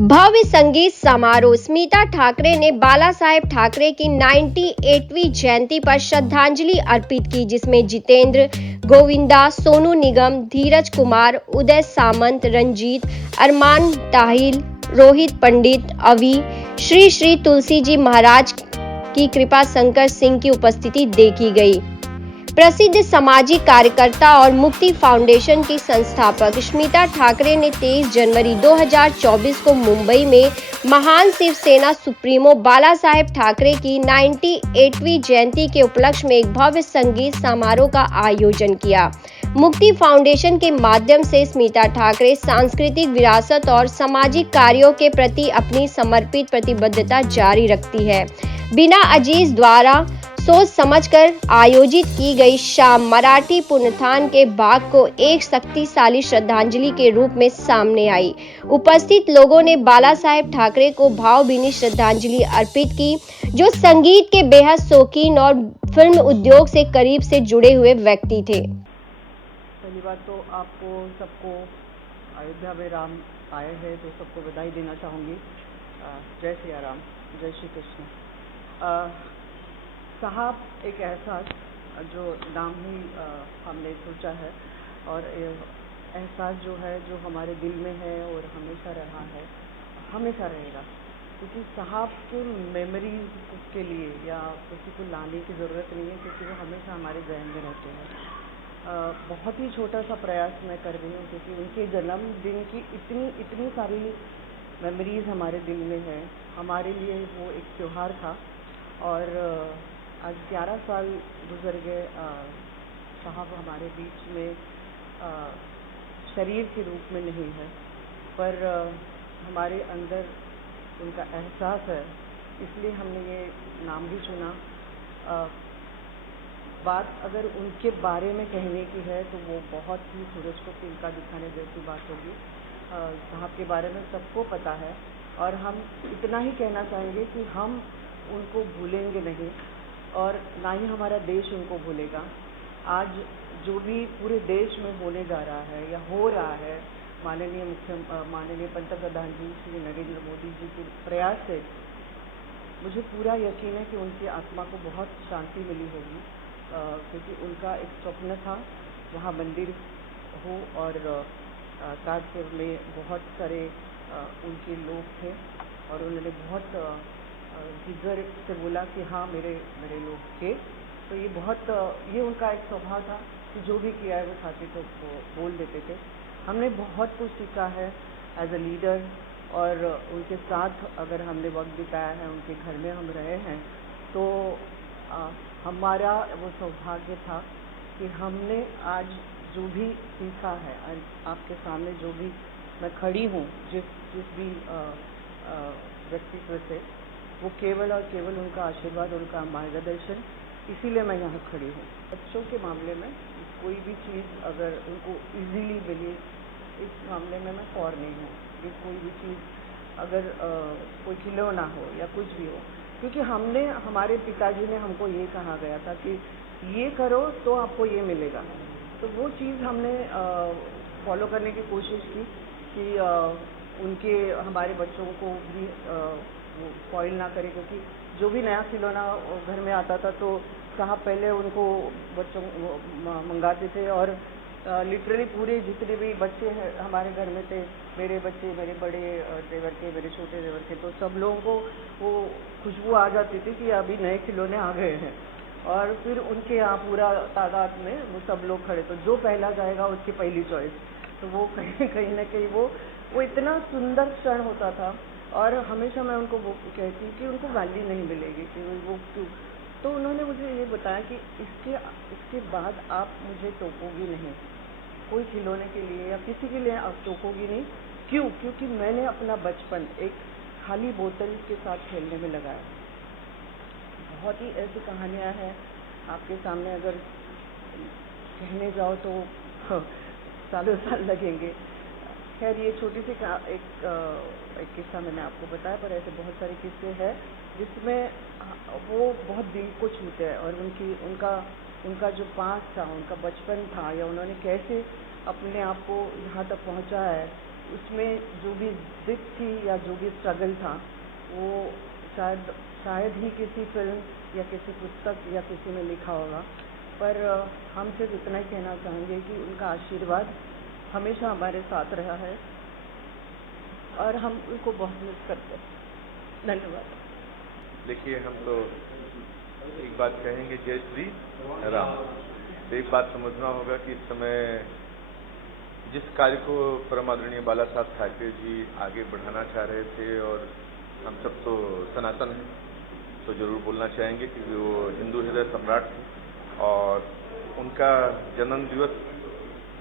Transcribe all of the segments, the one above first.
भव्य संगीत समारोह। स्मिता ठाकरे ने बाला साहेब ठाकरे की 98वीं जयंती पर श्रद्धांजलि अर्पित की, जिसमें जितेंद्र, गोविंदा, सोनू निगम, धीरज कुमार, उदय सामंत, रंजीत, अरमान ताहिल, रोहित पंडित, अवी, श्री श्री तुलसी जी महाराज की कृपा शंकर सिंह की उपस्थिति देखी गई। प्रसिद्ध सामाजिक कार्यकर्ता और मुक्ति फाउंडेशन की संस्थापक स्मिता ठाकरे ने 23 जनवरी 2024 को मुंबई में महान शिवसेना सुप्रीमो बाला साहेब ठाकरे की 98वीं जयंती के उपलक्ष्य में एक भव्य संगीत समारोह का आयोजन किया। मुक्ति फाउंडेशन के माध्यम से स्मिता ठाकरे सांस्कृतिक विरासत और सामाजिक कार्यों के प्रति अपनी समर्पित प्रतिबद्धता जारी रखती है। बिना अजीज द्वारा सोच समझकर आयोजित की गई शाम मराठी पुनरुत्थान के भाग को एक शक्तिशाली श्रद्धांजलि के रूप में सामने आई। उपस्थित लोगों ने बाला साहेब ठाकरे को भावभीनी श्रद्धांजलि अर्पित की, जो संगीत के बेहद शौकीन और फिल्म उद्योग से करीब से जुड़े हुए व्यक्ति थे। पहली बात तो आपको सबको अयोध्या में राम आए हैं तो सबको बधाई देना चाहूँगी। जय सिया राम, जय श्री कृष्ण। साहब एक एहसास जो नाम ही हमने सोचा है, और एहसास जो है जो हमारे दिल में है और हमेशा रहा है, हमेशा रहेगा, क्योंकि साहब के मेमोरीज के लिए या किसी को लाने की ज़रूरत नहीं है, क्योंकि वो हमेशा हमारे जहन में रहते हैं। बहुत ही छोटा सा प्रयास मैं कर रही हूँ, क्योंकि उनके जन्मदिन की इतनी सारी मेमोरीज हमारे दिल में है। हमारे लिए वो एक त्यौहार था, और आज 11 साल गुजर गए। साहब हमारे बीच में शरीर के रूप में नहीं है, पर हमारे अंदर उनका एहसास है, इसलिए हमने ये नाम भी चुना। बात अगर उनके बारे में कहने की है तो वो बहुत ही सूरज को तिनका दिखाने जैसी बात होगी। साहब के बारे में सबको पता है, और हम इतना ही कहना चाहेंगे कि हम उनको भूलेंगे नहीं, और ना ही हमारा देश उनको भूलेगा। आज जो भी पूरे देश में होने जा रहा है या हो रहा है, माननीय पंतप्रधान जी श्री नरेंद्र मोदी जी के प्रयास से मुझे पूरा यकीन है कि उनकी आत्मा को बहुत शांति मिली होगी, क्योंकि उनका एक स्वप्न था वहाँ मंदिर हो, और ताजपुर में बहुत सारे उनके लोग थे, और उन्होंने बहुत जिगर से बोला कि हाँ मेरे लोग थे। तो ये उनका एक स्वभाव था कि जो भी किया है वो साथी को बोल देते थे। हमने बहुत कुछ सीखा है एज अ लीडर, और उनके साथ अगर हमने वक्त बिताया है, उनके घर में हम रहे हैं, तो हमारा वो सौभाग्य था कि हमने आज जो भी सीखा है, आपके सामने जो भी मैं खड़ी हूँ, जिस भी व्यक्तित्व से, वो केवल और केवल उनका आशीर्वाद, उनका मार्गदर्शन, इसीलिए मैं यहाँ खड़ी हूँ। बच्चों के मामले में कोई भी चीज़ अगर उनको इजीली मिले, इस मामले में मैं फॉर नहीं हूँ। ये कोई भी चीज़ अगर कोई खिलौना हो या कुछ भी हो, क्योंकि हमारे पिताजी ने हमको ये कहा गया था कि ये करो तो आपको ये मिलेगा। तो वो चीज़ हमने फॉलो करने की कोशिश की कि हमारे बच्चों को भी वो स्पॉइल ना करे, क्योंकि जो भी नया खिलौना घर में आता था तो साहब पहले उनको बच्चों मंगाते थे, और लिटरली पूरे जितने भी बच्चे हैं हमारे घर में थे, मेरे बच्चे, मेरे बड़े देवर के, मेरे छोटे देवर के, तो सब लोगों को वो खुशबू आ जाती थी कि अभी नए खिलौने आ गए हैं। और फिर उनके यहाँ पूरा तादाद में वो सब लोग खड़े, तो जो पहला जाएगा उसकी पहली चॉइस। तो वो कहीं ना कहीं वो इतना सुंदर क्षण होता था, और हमेशा मैं उनको वो कहती कि उनको वैल्यू नहीं मिलेगी कि वो क्यों। तो उन्होंने मुझे ये बताया कि इसके बाद आप मुझे टोकोगी नहीं, कोई खिलौने के लिए या किसी के लिए आप टोकोगी नहीं। क्यों? क्योंकि मैंने अपना बचपन एक खाली बोतल के साथ खेलने में लगाया। बहुत ही ऐसी कहानियाँ हैं आपके सामने, अगर कहने जाओ तो सालों साल लगेंगे। खैर, ये छोटी सी एक किस्सा मैंने आपको बताया, पर ऐसे बहुत सारे किस्से हैं जिसमें वो बहुत दिल को छूते हैं, और उनका जो पास था, उनका बचपन था, या उन्होंने कैसे अपने आप को यहाँ तक पहुँचाया है, उसमें जो भी जिद थी या जो भी स्ट्रगल था वो शायद ही किसी फिल्म या किसी पुस्तक या किसी में लिखा होगा, पर हम सिर्फ इतना ही कहना चाहेंगे कि उनका आशीर्वाद हमेशा हमारे साथ रहा है और हम उनको बहुत मिस करते हैं। धन्यवाद। देखिए, हम तो एक बात कहेंगे, जय श्री राम। तो एक बात समझना होगा कि इस समय जिस कार्य को परम आदरणीय बाला साहब ठाकरे जी आगे बढ़ाना चाह रहे थे, और हम सब तो सनातन हैं, तो जरूर बोलना चाहेंगे कि वो हिंदू हृदय सम्राट थे, और उनका जन्म दिवस,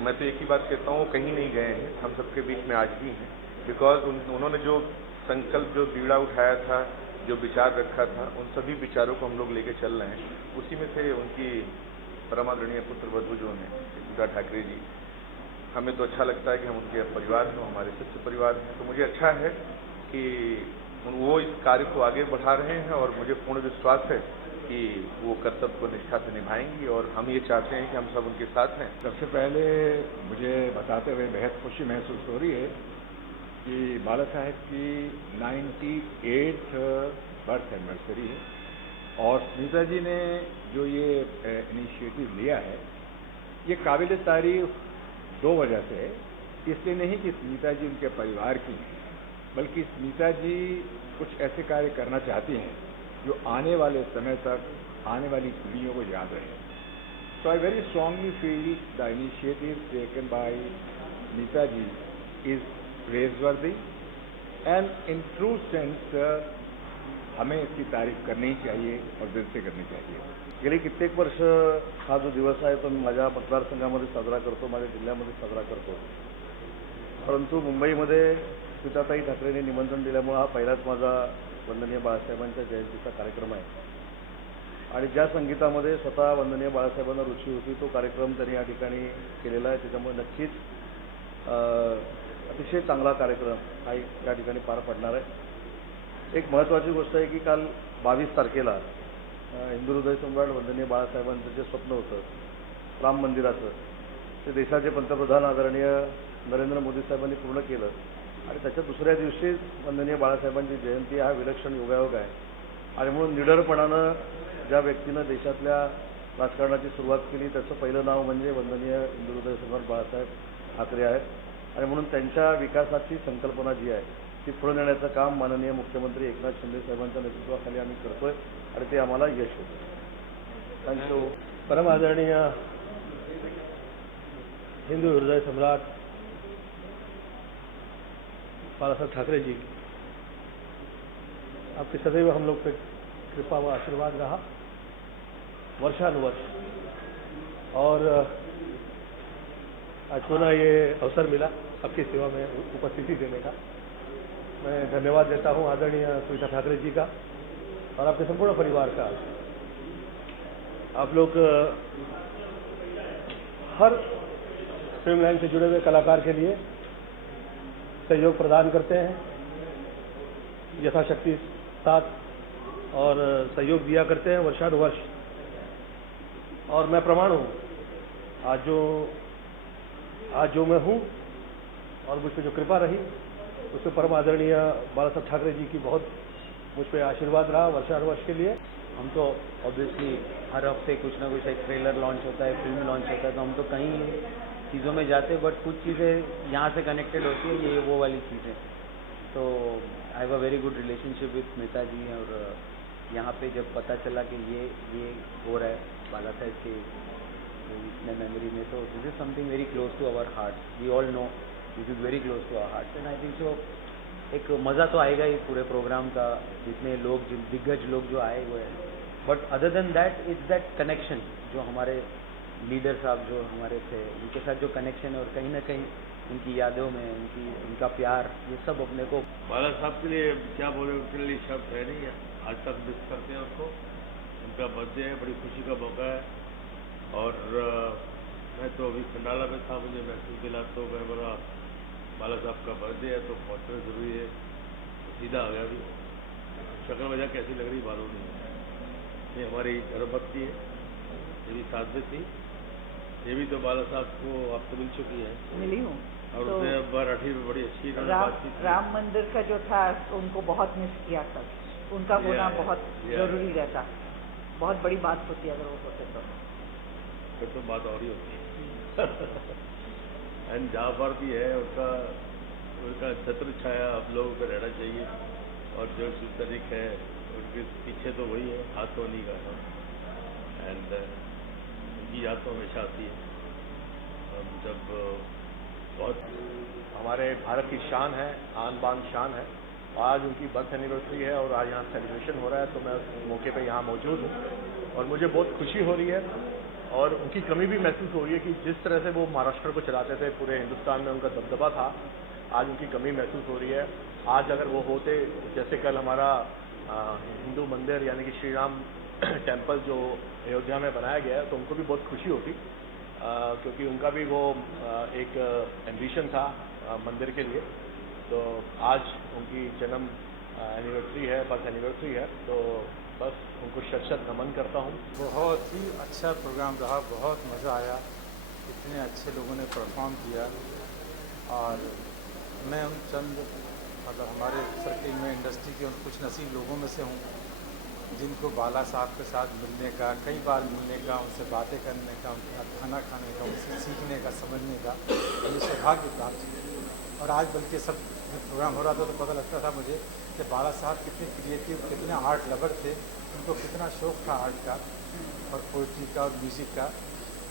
मैं तो एक ही बात कहता हूँ, वो कहीं नहीं गए हैं, हम सबके बीच में आज भी हैं। बिकॉज उन्होंने जो संकल्प, जो बीड़ा उठाया था, जो विचार रखा था, उन सभी विचारों को हम लोग लेके चल रहे हैं। उसी में से उनकी परम आदरणीय पुत्र वधू जो हैं स्मिता ठाकरे जी, हमें तो अच्छा लगता है कि हम उनके परिवार हैं, हमारे शिष्य परिवार हैं। तो मुझे अच्छा है कि वो इस कार्य को आगे बढ़ा रहे हैं, और मुझे पूर्ण विश्वास है कि वो कर्तव्य को निष्ठा से निभाएंगी, और हम ये चाहते हैं कि हम सब उनके साथ हैं। सबसे पहले मुझे बताते हुए बेहद खुशी महसूस हो रही है कि बाला साहेब की 98th बर्थ एनिवर्सरी है, और स्मिता जी ने जो ये इनिशिएटिव लिया है, ये काबिल तारीफ दो वजह से है। इसलिए नहीं कि स्मिता जी उनके परिवार की हैं, बल्कि स्मिता जी कुछ ऐसे कार्य करना चाहती हैं जो आने वाले समय तक आने वाली पीढ़ियों को याद रहे। So I very strongly feel the initiative taken by Smita ji is praiseworthy, and in true sense हमें इसकी तारीफ करनी चाहिए और दिल से करनी चाहिए। गेली कित्येक वर्ष हा जो दिवस आहे तो मी माझ्या मतदारसंघामध्ये साजरा करतो, माझ्या जिल्ह्यामध्ये साजरा करतो, परंतु मुंबईमध्ये स्मिताताई ठाकरेंनी निमंत्रण दिल्यामुळे हा पहिलाच माझा वंदनीय बाळासाहेबांच्या जयंतीचा कार्यक्रम आहे। आणि ज्या संगीतामध्ये स्वतः वंदनीय बाळासाहेबांना रुची होती तो कार्यक्रम त्यांनी या ठिकाणी केलेला आहे, त्याच्यामुळे नक्कीच अतिशय चांगला कार्यक्रम हा या ठिकाणी पार पडणार आहे। एक महत्त्वाची गोष्ट आहे की काल 22 तारखेला हिंदू हृदय सम्राट वंदनीय बाळासाहेबांचं जे स्वप्न होतं राम मंदिराचं, ते देशाचे पंतप्रधान आदरणीय नरेंद्र मोदी साहेबांनी पूर्ण केलं, आणि त्याच्या दुसऱ्या दिवशीच वंदनीय बाळासाहेबांची जयंती हा विलक्षण योगायोग आहे। आणि म्हणून निडरपणानं ज्या व्यक्तीनं देशातल्या राजकारणाची सुरुवात केली त्याचं पहिलं नाव म्हणजे वंदनीय हिंदू हृदय सम्राट बाळासाहेब ठाकरे आहेत, आणि म्हणून त्यांच्या विकासाची संकल्पना जी आहे ती पुढे नेण्याचं काम माननीय मुख्यमंत्री एकनाथ शिंदे साहेबांच्या नेतृत्वाखाली आम्ही करतोय, आणि ते आम्हाला यश येतं। थँक्यू। परम आदरणीय हिंदू हृदय सम्राट बाला साहब ठाकरे जी, आपकी सदैव हम लोग पे कृपा व आशीर्वाद रहा वर्षानुवर्ष, और आज पुनः ये अवसर मिला आपकी सेवा में उपस्थिति देने का। मैं धन्यवाद देता हूँ आदरणीय स्मिता ठाकरे जी का और आपके संपूर्ण परिवार का। आप लोग हर फिल्म लाइन से जुड़े हुए कलाकार के लिए सहयोग प्रदान करते हैं, यथाशक्ति साथ और सहयोग दिया करते हैं वर्षानुवर्ष, और मैं प्रमाण हूँ आज जो मैं हूँ और मुझ पर जो कृपा रही उसमें परम आदरणीय बाला साहब ठाकरे जी की बहुत मुझ पर आशीर्वाद रहा वर्षानुवर्ष के लिए। हम तो ऑब्वियसली हर हफ्ते कुछ ना कुछ एक ट्रेलर लॉन्च होता है, फिल्म लॉन्च होता है, तो हम तो कई चीज़ों में जाते हैं, बट कुछ चीज़ें यहाँ से कनेक्टेड होती है, ये वो वाली चीज़ें। तो I have a very good relationship with Smita ji, और यहाँ पे जब पता चला कि ये हो रहा है बाला साहब के इतने मेमोरी में, तो this is something very close to our heart. We all know this is very close to our heart, and I think so एक मज़ा तो आएगा ही पूरे प्रोग्राम का, जितने लोग दिग्गज लोग जो आए हुए हैं, but other than that it's that connection जो हमारे लीडर साहब जो हमारे थे उनके साथ जो कनेक्शन है, और कहीं ना कहीं उनकी यादों में उनका प्यार, ये सब अपने को। बाला साहब के लिए क्या बोले, उनके लिए शब्द है नहीं है, आज तक मिस करते हैं उनको। उनका बर्थडे है, बड़ी खुशी का मौका है, और मैं तो अभी खंडाला में था, मुझे महसूस मिला तो मैं बोला बाला साहब का बर्थडे है तो पहुँचना जरूरी है, तो सीधा आ गया। अभी शक्ल वजह कैसी लग रही मालूम नहीं है। ये हमारी धर्मपत्नी है, ये भी साथ में थी, ये भी तो बाला साहब को आप तो मिल चुकी है। मिली हूँ। और तो उसने मराठी में बड़ी अच्छी इन्होंने बातचीत की। राम मंदिर का जो था उनको बहुत मिस किया था, उनका होना बहुत जरूरी रहता, बहुत बड़ी बात होती है अगर वो होते तो। फिर तो बात और ही होती है। एंड जहाँ पर भी है उनका छत्र छाया आप लोगों को रहना चाहिए, और जो तरीक है उनके पीछे तो वही है, हाथ तो नहीं का। एंड उनकी याद तो हमेशा आती है। हम जब बहुत हमारे भारत की शान है, आन बान शान है। आज उनकी बर्थ एनिवर्सरी है और आज यहाँ सेलिब्रेशन हो रहा है, तो मैं उस मौके पे यहाँ मौजूद हूँ और मुझे बहुत खुशी हो रही है और उनकी कमी भी महसूस हो रही है कि जिस तरह से वो महाराष्ट्र को चलाते थे, पूरे हिंदुस्तान में उनका दबदबा था, आज उनकी कमी महसूस हो रही है। आज अगर वो होते, जैसे कल हमारा हिंदू मंदिर यानी कि श्री राम टेम्पल जो अयोध्या में बनाया गया है, तो उनको भी बहुत खुशी होती, क्योंकि उनका भी वो एक एम्बिशन था मंदिर के लिए। तो आज उनकी जन्म एनिवर्सरी है, बर्थ एनिवर्सरी है, तो बस उनको शत नमन करता हूँ। बहुत ही अच्छा प्रोग्राम रहा, बहुत मज़ा आया, इतने अच्छे लोगों ने परफॉर्म किया। और मैं उन चंद मतलब हमारे सर्किल में इंडस्ट्री के उन कुछ नसीब लोगों में से हूँ जिनको बाला साहब के साथ मिलने का, कई बार मिलने का, उनसे बातें करने का, उनके साथ खाना खाने का, उनसे सीखने का, समझने का ये सौभाग्य प्राप्त हुआ। और आज बल्कि सब प्रोग्राम हो रहा था तो पता लगता था मुझे कि बाला साहब कितने क्रिएटिव, कितने आर्ट लवर थे, उनको कितना शौक़ था आर्ट का और पोइट्री का और म्यूज़िक का।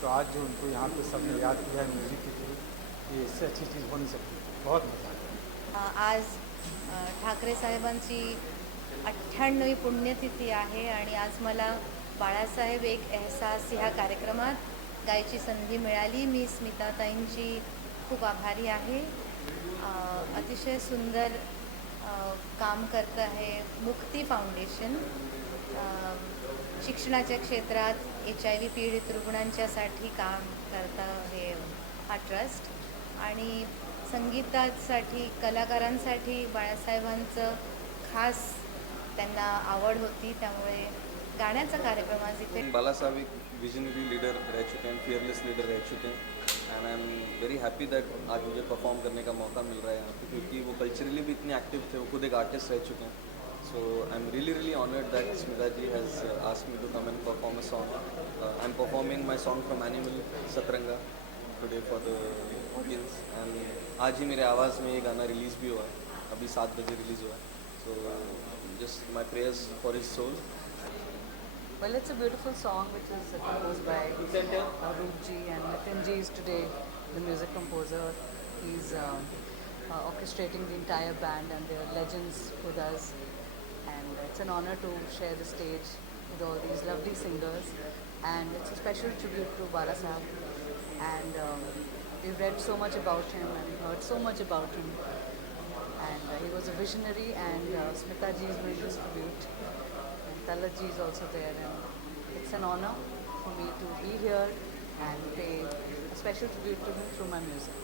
तो आज जो उनको यहाँ पे सबने याद किया है म्यूज़िक के थ्रू, ये इससे अच्छी चीज़ हो नहीं सकती। बहुत मजा आया। आज ठाकरे साहेबांची 98वी पुण्यतिथी आहे आणि आज मला बाळासाहेब एक एहसास ह्या कार्यक्रमात गायची संधी मिळाली। मी स्मिताताईंची खूप आभारी आहे। अतिशय सुंदर काम करत आहे मुक्ती फाउंडेशन, शिक्षणाच्या क्षेत्रात HIV पीडित रुग्णांच्यासाठी काम करता हे हा ट्रस्ट, आणि संगीतासाठी कलाकारांसाठी बाळासाहेबांचं खास त्यांना आवड होती, त्यामुळे गाण्याचा कार्यक्रम आज इथे। बाला साहब एक विजनरी लीडर रह चुके हैं, फियरलेस लीडर रह चुके हैं, and I am very happy that आज मुझे परफॉर्म करने का मौका मिल रहा है यहाँ पे, क्योंकि वो कल्चरली भी इतने एक्टिव थे, वो खुद एक आर्टिस्ट रह चुके हैं। So I am really honoured that Smita ji has asked me to come and perform a song. I am performing my song from Animal Satranga today for the audience, and आज ही मेरे आवाज़ में ये गाना रिलीज़ भी हुआ है, अभी 7 बजे रिलीज़ हुआ है। सो just my prayers for his soul. Well, it's a beautiful song which is composed by Arup ji, and Nitin ji is today the music composer. He's orchestrating the entire band, and they're legends with us. And it's an honor to share the stage with all these lovely singers. And it's a special tribute to Bala Sahab. And we've read so much about him and heard so much about him. And he was a visionary, and Smita ji is doing this tribute, and Talat ji is also there, and it's an honor for me to be here and pay a special tribute to him through my music.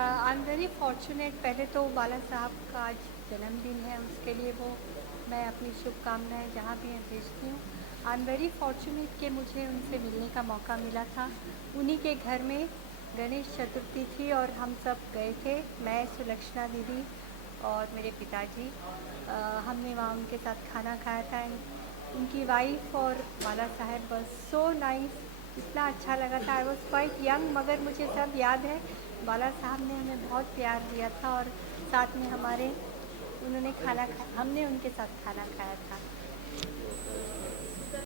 I'm very fortunate। पहले तो बाला साहब का आज जन्मदिन है, उसके लिए वो मैं अपनी शुभकामनाएं जहाँ भी हैं भेजती हूँ। आई एम वेरी फॉर्चुनेट कि मुझे उनसे मिलने का मौका मिला था। उन्हीं के घर में गणेश चतुर्थी थी और हम सब गए थे, मैं, सुलक्षणा दीदी और मेरे पिताजी। हमने वहाँ उनके साथ खाना खाया था। उनकी वाइफ और बाला साहब बस सो नाइस, इतना अच्छा लगा था। आई वॉज क्वाइट यंग, मगर मुझे सब याद है। बाला साहब ने हमें बहुत प्यार दिया था और साथ में हमने उनके साथ खाना खाया था।